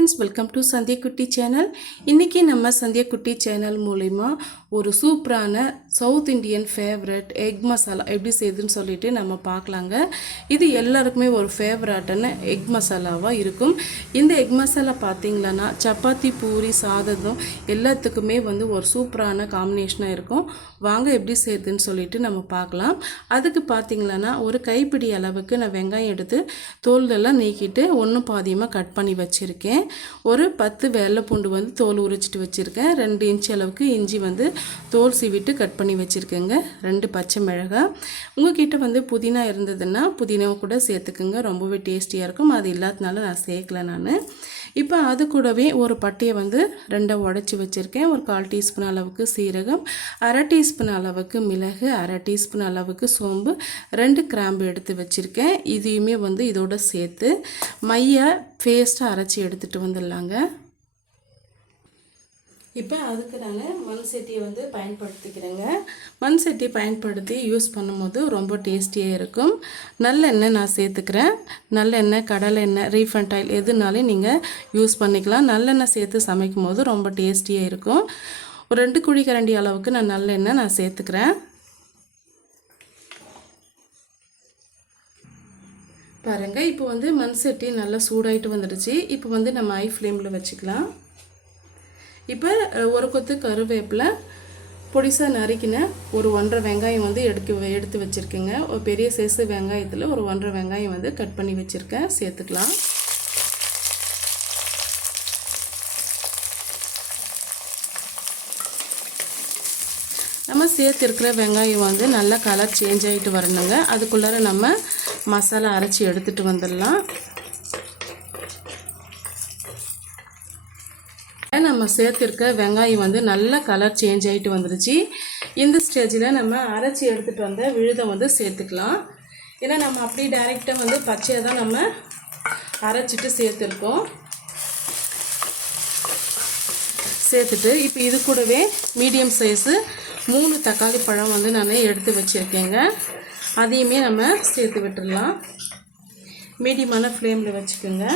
Friends welcome to Sandhiyakutti channel இன்றைக்கி நம்ம Sandhiyakutty channel மூலிமா ஒரு சூப்பரான south Indian favourite egg masala எப்படி செய்யுதுன்னு சொல்லிட்டு நம்ம பார்க்கலாங்க. இது எல்லாருக்குமே ஒரு ஃபேவரட்டான எக் மசாலாவாக இருக்கும். இந்த எக் மசாலா பார்த்தீங்களன்னா சப்பாத்தி பூரி சாதம் எல்லாத்துக்குமே வந்து ஒரு சூப்பரான காம்பினேஷனாக இருக்கும். வாங்க எப்படி செய்யுதுன்னு சொல்லிட்டு நம்ம பார்க்கலாம். அதுக்கு பார்த்தீங்களன்னா ஒரு கைப்பிடி அளவுக்கு நான் வெங்காயம் எடுத்து தோலெல்லாம் நீக்கிட்டு ஒன்று பாதியமாக கட் பண்ணி வச்சுருக்கேன். ஒரு பத்து வெள்ளை பூண்டு வந்து தோல் உரிச்சிட்டு வச்சுருக்கேன். ரெண்டு இன்ச் அளவுக்கு இஞ்சி வந்து தோல் சீவிட்டு கட் பண்ணி வச்சுருக்கேங்க. ரெண்டு பச்சை மிளகாய். உங்ககிட்ட வந்து புதினா இருந்ததுன்னா புதினாவும் கூட சேர்த்துக்குங்க. ரொம்பவே டேஸ்டியாக இருக்கும். அது இல்லாதனால நான் சேர்க்கல நான். இப்போ அது கூடவே ஒரு பட்டையை வந்து ரெண்டாக உடச்சி வச்சுருக்கேன். ஒரு கால் டீஸ்பூன் அளவுக்கு சீரகம் அரை டீஸ்பூன் அளவுக்கு மிளகு அரை டீஸ்பூன் அளவுக்கு சோம்பு ரெண்டு கிராம்பு எடுத்து வச்சுருக்கேன். இதையுமே வந்து இதோட சேர்த்து மைய பேஸ்ட்டாக அரைச்சி எடுத்துகிட்டு வந்துடலாங்க. இப்போ அதுக்கு நான் மண் சட்டியை வந்து பயன்படுத்திக்கிறேங்க. மண் சட்டி பயன்படுத்தி யூஸ் பண்ணும்போது ரொம்ப டேஸ்டியாக இருக்கும். நல்லெண்ணெய் நான் சேர்த்துக்கிறேன். நல்லெண்ணெய் கடலை எண்ணெய் ரீஃபண்ட் ஆயில் எதுனாலும் நீங்கள் யூஸ் பண்ணிக்கலாம். நல்லெண்ணெய் சேர்த்து சமைக்கும் போது ரொம்ப டேஸ்டியாக இருக்கும். ஒரு ரெண்டு குழி கரண்டி அளவுக்கு நான் நல்லெண்ணெய் நான் சேர்த்துக்கிறேன். பாருங்கள் இப்போ வந்து மண் சட்டி நல்லா சூடாயிட்டு வந்துடுச்சு. இப்போ வந்து நம்ம ஐ ஃப்ளேமில் வச்சுக்கலாம். இப்போ ஒரு கொத்து கருவேப்பிலை பொடிசாக நறுக்கின ஒரு ஒன்றரை வெங்காயம் வந்து எடுக்க எடுத்து வச்சுருக்கேங்க. ஒரு பெரிய சேசு வெங்காயத்தில் ஒரு ஒன்றரை வெங்காயம் வந்து கட் பண்ணி வச்சுருக்கேன். சேர்த்துக்கலாம். நம்ம சேர்த்துருக்கிற வெங்காயம் வந்து நல்லா கலர் சேஞ்ச் ஆகிட்டு வரணுங்க. அதுக்குள்ளார நம்ம மசாலா அரைச்சி எடுத்துகிட்டு வந்துடலாம். நம்ம சேர்த்துருக்க வெங்காயம் வந்து நல்ல கலர் சேஞ்ச் ஆகிட்டு வந்துருச்சு. இந்த ஸ்டேஜில் நம்ம அரைச்சி எடுத்துகிட்டு வந்த விழுதம் வந்து சேர்த்துக்கலாம். ஏன்னா நம்ம அப்படியே டைரெக்டாக வந்து பச்சையாக தான் நம்ம அரைச்சிட்டு சேர்த்துருக்கோம். சேர்த்துட்டு இப்போ இது கூடவே மீடியம் சைஸு மூணு தக்காளி பழம் வந்து நான் எடுத்து வச்சுருக்கேங்க. அதையுமே நம்ம சேர்த்து விட்டுடலாம் மீடியமான ஃப்ளேமில் வச்சுக்கோங்க.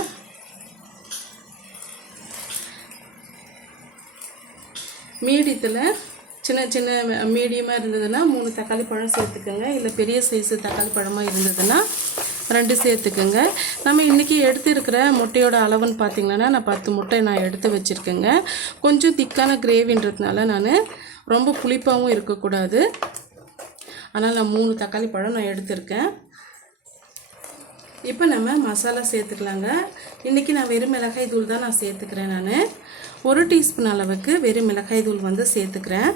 மீடியத்தில் சின்ன சின்ன மீடியமாக இருந்ததுன்னா மூணு தக்காளி பழம் சேர்த்துக்கோங்க. இல்லை பெரிய சைஸு தக்காளி பழமாக இருந்ததுன்னா ரெண்டு சேர்த்துக்கோங்க. நம்ம இன்றைக்கி எடுத்துருக்கிற முட்டையோட அளவுன்னு பார்த்தீங்கன்னா நான் பத்து முட்டை நான் எடுத்து வச்சுருக்கேங்க. கொஞ்சம் திக்கான கிரேவின்றதுனால நான் ரொம்ப புளிப்பாகவும் இருக்கக்கூடாது. அதனால் நான் மூணு தக்காளி பழம் நான் எடுத்திருக்கேன். இப்போ நம்ம மசாலா சேர்த்துக்கலாங்க. இன்றைக்கி நான் வெறும் மிளகாய் தூள் தான் நான் சேர்த்துக்கிறேன் நான். ஒரு டீஸ்பூன் அளவுக்கு வெறும் மிளகாய் தூள் வந்து சேர்த்துக்கிறேன்.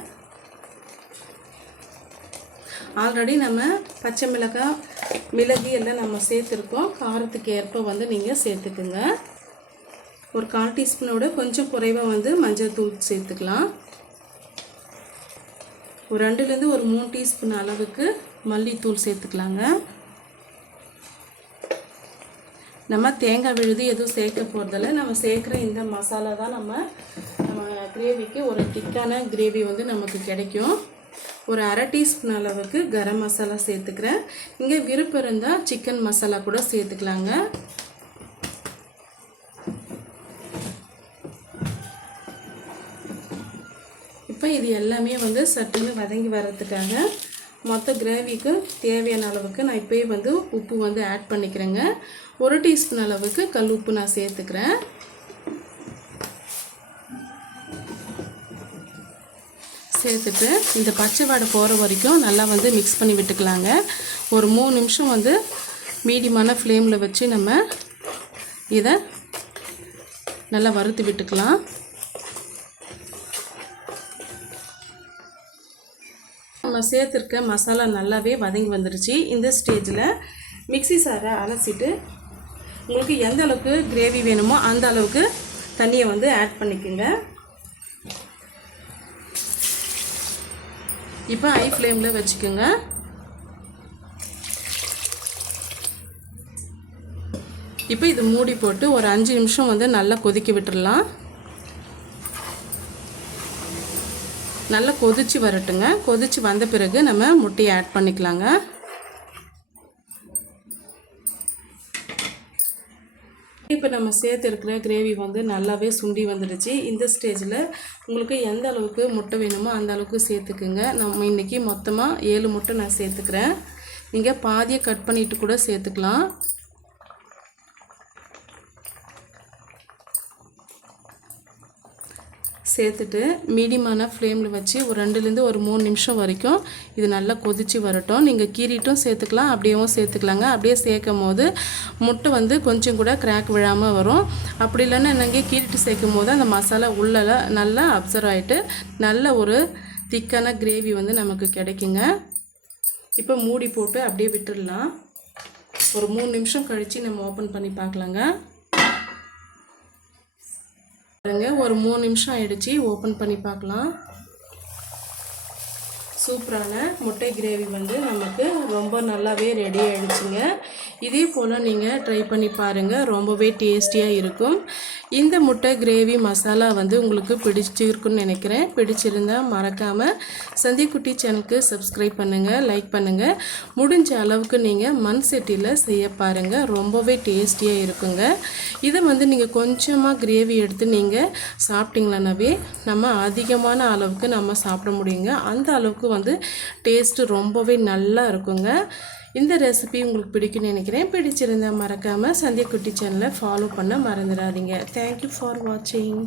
ஆல்ரெடி நம்ம பச்சை மிளகாய் மிளகு எல்லாம் நம்ம சேர்த்துருக்கோம். காரத்துக்கு ஏற்ப வந்து நீங்கள் சேர்த்துக்குங்க. ஒரு கால் டீஸ்பூனோட கொஞ்சம் குறைவாக வந்து மஞ்சள் தூள் சேர்த்துக்கலாம். ஒரு ரெண்டுலேருந்து ஒரு மூணு டீஸ்பூன் அளவுக்கு மல்லித்தூள் சேர்த்துக்கலாங்க. நம்ம தேங்காய் விழுது எதுவும் சேர்க்க போகிறதில்ல நம்ம சேர்க்குற இந்த மசாலா தான் நம்ம நம்ம கிரேவிக்கு ஒரு திக்கான கிரேவி வந்து நமக்கு கிடைக்கும். ஒரு அரை டீஸ்பூன் அளவுக்கு கரம் மசாலா சேர்த்துக்கிறேன். இங்கே விருப்பம் இருந்தால் சிக்கன் மசாலா கூட சேர்த்துக்கலாங்க. இப்போ இது எல்லாமே வந்து சட்டுன்னு வதங்கி வர்றதுக்காக மொத்த கிரேவிக்கு தேவையான அளவுக்கு நான் இப்போயே வந்து உப்பு வந்து ஆட் பண்ணிக்கிறேங்க. ஒரு டீஸ்பூன் அளவுக்கு கல் உப்பு நான் சேர்த்துக்கிறேன். சேர்த்துட்டு இந்த பச்சை வாடை போகிற வரைக்கும் நல்லா வந்து மிக்ஸ் பண்ணி விட்டுக்கலாங்க. ஒரு மூணு நிமிஷம் வந்து மீடியமான ஃப்ளேமில் வச்சு நம்ம இதை நல்லா வறுத்து விட்டுக்கலாம். நம்ம சேர்த்துருக்க மசாலா நல்லாவே வதங்கி வந்துருச்சு. இந்த ஸ்டேஜில் மிக்ஸி சாரை அலசிட்டு உங்களுக்கு எந்த அளவுக்கு கிரேவி வேணுமோ அந்த அளவுக்கு தண்ணியை வந்து ஆட் பண்ணிக்கோங்க. இப்போ ஹை ஃப்ளேமில் வச்சுக்கோங்க. இப்போ இது மூடி போட்டு ஒரு அஞ்சு நிமிஷம் வந்து நல்லா கொதிக்க விட்டுடலாம் நல்லா கொதிச்சு வரட்டுங்க. கொதிச்சு வந்த பிறகு நம்ம முட்டையை ஆட் பண்ணிக்கலாங்க. இப்போ நம்ம சேர்த்துருக்கிற கிரேவி வந்து நல்லாவே சுண்டி வந்துடுச்சு. இந்த ஸ்டேஜில் உங்களுக்கு எந்த அளவுக்கு முட்டை வேணுமோ அந்த அளவுக்கு சேர்த்துக்குங்க. நம்ம இன்றைக்கி மொத்தமாக ஏழு முட்டை நான் சேர்த்துக்கிறேன். நீங்கள் பாதியை கட் பண்ணிவிட்டு கூட சேர்த்துக்கலாம். சேர்த்துட்டு மீடியமான ஃப்ளேமில் வச்சு ஒரு ரெண்டுலேருந்து ஒரு மூணு நிமிஷம் வரைக்கும் இது நல்லா கொதித்து வரட்டும். நீங்கள் கீறிட்டும் சேர்த்துக்கலாம் அப்படியேவும் சேர்த்துக்கலாங்க. அப்படியே சேர்க்கும் போது முட்டை வந்து கொஞ்சம் கூட கிராக் விழாமல் வரும். அப்படி இல்லைன்னா என்னங்க கீறிட்டு சேர்க்கும் போது அந்த மசாலா உள்ளல நல்லா அப்சர்வ் ஆகிட்டு நல்ல ஒரு திக்கான கிரேவி வந்து நமக்கு கிடைக்குங்க. இப்போ மூடி போட்டு அப்படியே விட்டுடலாம். ஒரு மூணு நிமிஷம் கழித்து நம்ம ஓப்பன் பண்ணி பார்க்கலாங்க. பாருங்க ஒரு மூணு நிமிஷம் ஆயிடுச்சு. ஓப்பன் பண்ணி பார்க்கலாம். சூப்பரான முட்டை கிரேவி வந்து நமக்கு ரொம்ப நல்லாவே ரெடி ஆயிடுச்சுங்க. இதே போல் நீங்கள் ட்ரை பண்ணி பாருங்கள் ரொம்பவே டேஸ்டியாக இருக்கும். இந்த முட்டை கிரேவி மசாலா வந்து உங்களுக்கு பிடிச்சிருக்குன்னு நினைக்கிறேன். பிடிச்சிருந்தா மறக்காமல் சந்திக்குட்டி சேனலுக்கு சப்ஸ்கிரைப் பண்ணுங்கள் லைக் பண்ணுங்கள் முடிஞ்ச அளவுக்கு நீங்கள் மண் செட்டியில் செய்ய பாருங்கள் ரொம்பவே டேஸ்டியாக இருக்குங்க. இதை வந்து நீங்கள் கொஞ்சமாக கிரேவி எடுத்து நீங்கள் சாப்பிட்டீங்களானாவே நம்ம அதிகமான அளவுக்கு நம்ம சாப்பிட முடியுங்க. அந்த அளவுக்கு வந்து டேஸ்ட்டு ரொம்பவே நல்லா இருக்குங்க. இந்த ரெசிபி உங்களுக்கு பிடிக்கும்னு நினைக்கிறேன். பிடிச்சிருந்தா மறக்காமல் சந்திய குட்டி சேனலை ஃபாலோ பண்ண மறந்துடாதீங்க. தேங்க்யூ ஃபார் வாட்சிங்